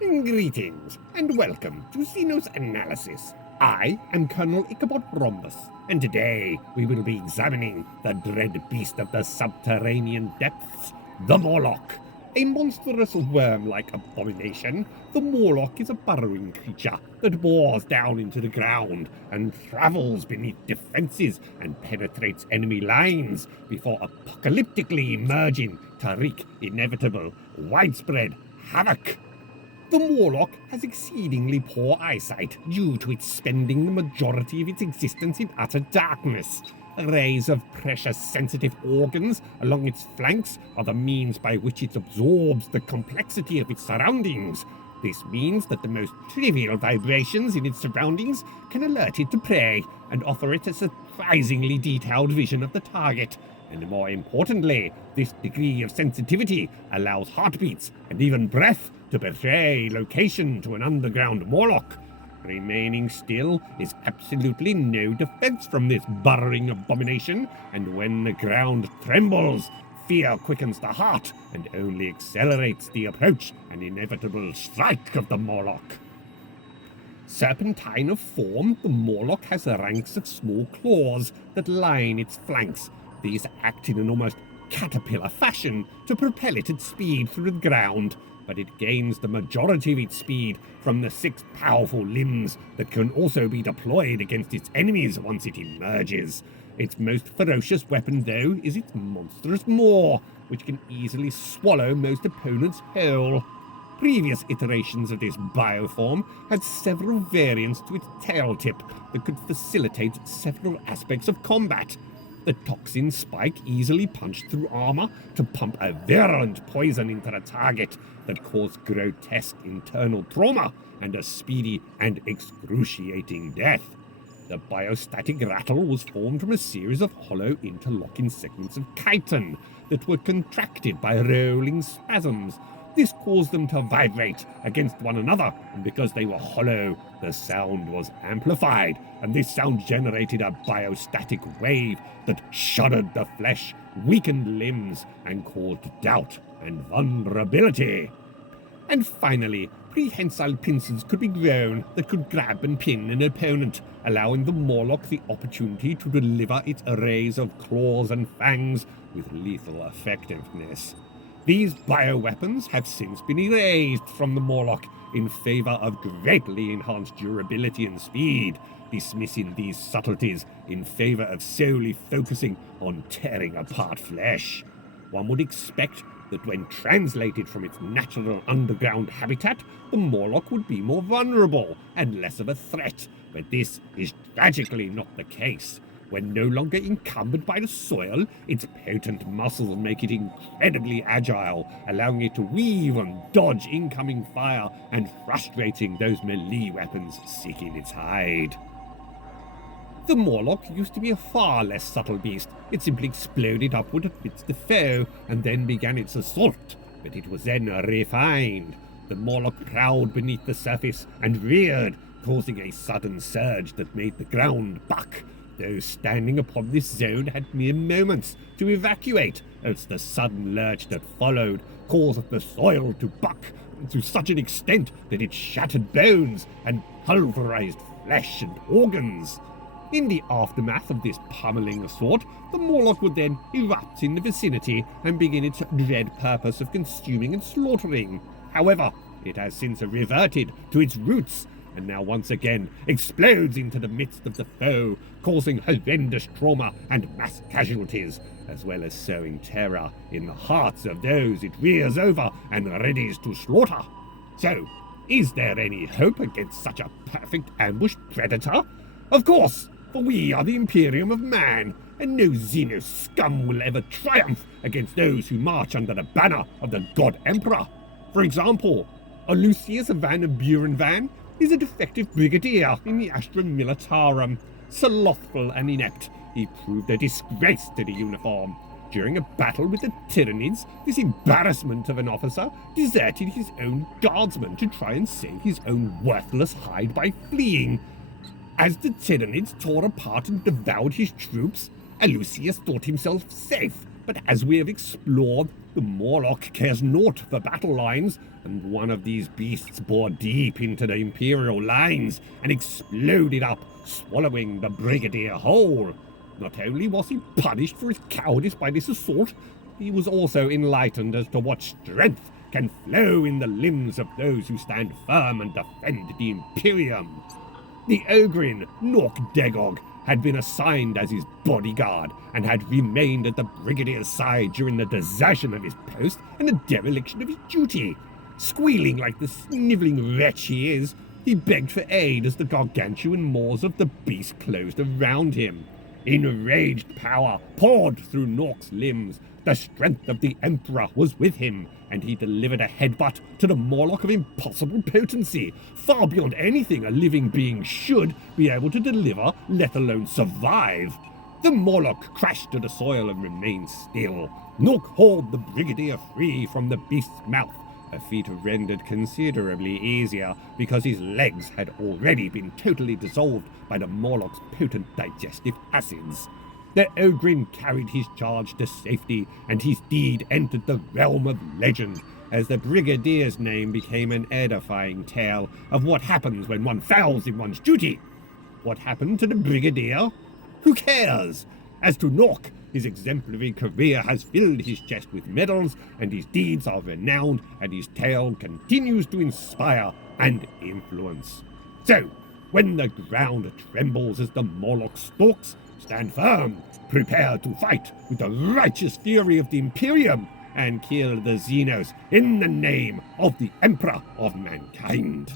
Greetings, and welcome to Xenos Analysis. I am Colonel Ichabod Rhombus, and today we will be examining the dread beast of the subterranean depths, the Mawloc. A monstrous worm-like abomination, the Mawloc is a burrowing creature that bores down into the ground and travels beneath defenses and penetrates enemy lines before apocalyptically emerging to wreak inevitable, widespread havoc. The Mawloc has exceedingly poor eyesight due to its spending the majority of its existence in utter darkness. Rays of pressure-sensitive organs along its flanks are the means by which it absorbs the complexity of its surroundings. This means that the most trivial vibrations in its surroundings can alert it to prey and offer it a surprisingly detailed vision of the target. And more importantly, this degree of sensitivity allows heartbeats and even breath to betray location to an underground Mawloc. Remaining still is absolutely no defense from this burrowing abomination, and when the ground trembles, fear quickens the heart and only accelerates the approach and inevitable strike of the Mawloc. Serpentine of form, the Mawloc has ranks of small claws that line its flanks. These act in an almost caterpillar fashion to propel it at speed through the ground, but it gains the majority of its speed from the 6 powerful limbs that can also be deployed against its enemies once it emerges. Its most ferocious weapon, though, is its monstrous maw, which can easily swallow most opponents whole. Previous iterations of this bioform had several variants to its tail tip that could facilitate several aspects of combat. The toxin spike easily punched through armor to pump a virulent poison into the target that caused grotesque internal trauma and a speedy and excruciating death. The biostatic rattle was formed from a series of hollow interlocking segments of chitin that were contracted by rolling spasms. This caused them to vibrate against one another, and because they were hollow, the sound was amplified, and this sound generated a biostatic wave that shuddered the flesh, weakened limbs, and caused doubt and vulnerability. And finally, prehensile pincers could be grown that could grab and pin an opponent, allowing the Mawloc the opportunity to deliver its arrays of claws and fangs with lethal effectiveness. These bioweapons have since been erased from the Mawloc in favor of greatly enhanced durability and speed, dismissing these subtleties in favor of solely focusing on tearing apart flesh. One would expect that when translated from its natural underground habitat, the Mawloc would be more vulnerable and less of a threat, but this is tragically not the case. When no longer encumbered by the soil, its potent muscles make it incredibly agile, allowing it to weave and dodge incoming fire and frustrating those melee weapons seeking its hide. The Mawloc used to be a far less subtle beast. It simply exploded upward amidst the foe and then began its assault, but it was then refined. The Mawloc prowled beneath the surface and reared, causing a sudden surge that made the ground buck. Those standing upon this zone had mere moments to evacuate, as the sudden lurch that followed caused the soil to buck to such an extent that it shattered bones and pulverized flesh and organs. In the aftermath of this pummeling assault, the Mawloc would then erupt in the vicinity and begin its dread purpose of consuming and slaughtering. However, it has since reverted to its roots, and now once again explodes into the midst of the foe, causing horrendous trauma and mass casualties, as well as sowing terror in the hearts of those it rears over and readies to slaughter. So, is there any hope against such a perfect ambush predator? Of course, for we are the Imperium of Man, and no Xenos scum will ever triumph against those who march under the banner of the God Emperor. For example, Lucius Van Buren Van is a defective brigadier in the Astra Militarum. Slothful and inept, he proved a disgrace to the uniform. During a battle with the Tyranids, this embarrassment of an officer deserted his own guardsmen to try and save his own worthless hide by fleeing. As the Tyranids tore apart and devoured his troops, Lucius thought himself safe, but as we have explored, The Mawloc cares naught for battle lines, and one of these beasts bore deep into the Imperial lines and exploded up, swallowing the Brigadier whole. Not only was he punished for his cowardice by this assault, he was also enlightened as to what strength can flow in the limbs of those who stand firm and defend the Imperium. The Ogrin, Nork Degog, had been assigned as his bodyguard and had remained at the Brigadier's side during the desertion of his post and the dereliction of his duty. Squealing like the snivelling wretch he is, he begged for aid as the gargantuan maws of the beast closed around him. Enraged power poured through Nork's limbs. The strength of the Emperor was with him, and he delivered a headbutt to the Mawloc of impossible potency, far beyond anything a living being should be able to deliver, let alone survive. The Mawloc crashed to the soil and remained still. Nork hauled the Brigadier free from the beast's mouth, a feat rendered considerably easier because his legs had already been totally dissolved by the Mawloc's potent digestive acids. The Ogrin carried his charge to safety, and his deed entered the realm of legend, as the Brigadier's name became an edifying tale of what happens when one fails in one's duty. What happened to the Brigadier? Who cares? As to Nork, his exemplary career has filled his chest with medals, and his deeds are renowned, and his tale continues to inspire and influence. So, when the ground trembles as the Mawloc stalks, stand firm, prepare to fight with the righteous fury of the Imperium, and kill the Xenos in the name of the Emperor of Mankind.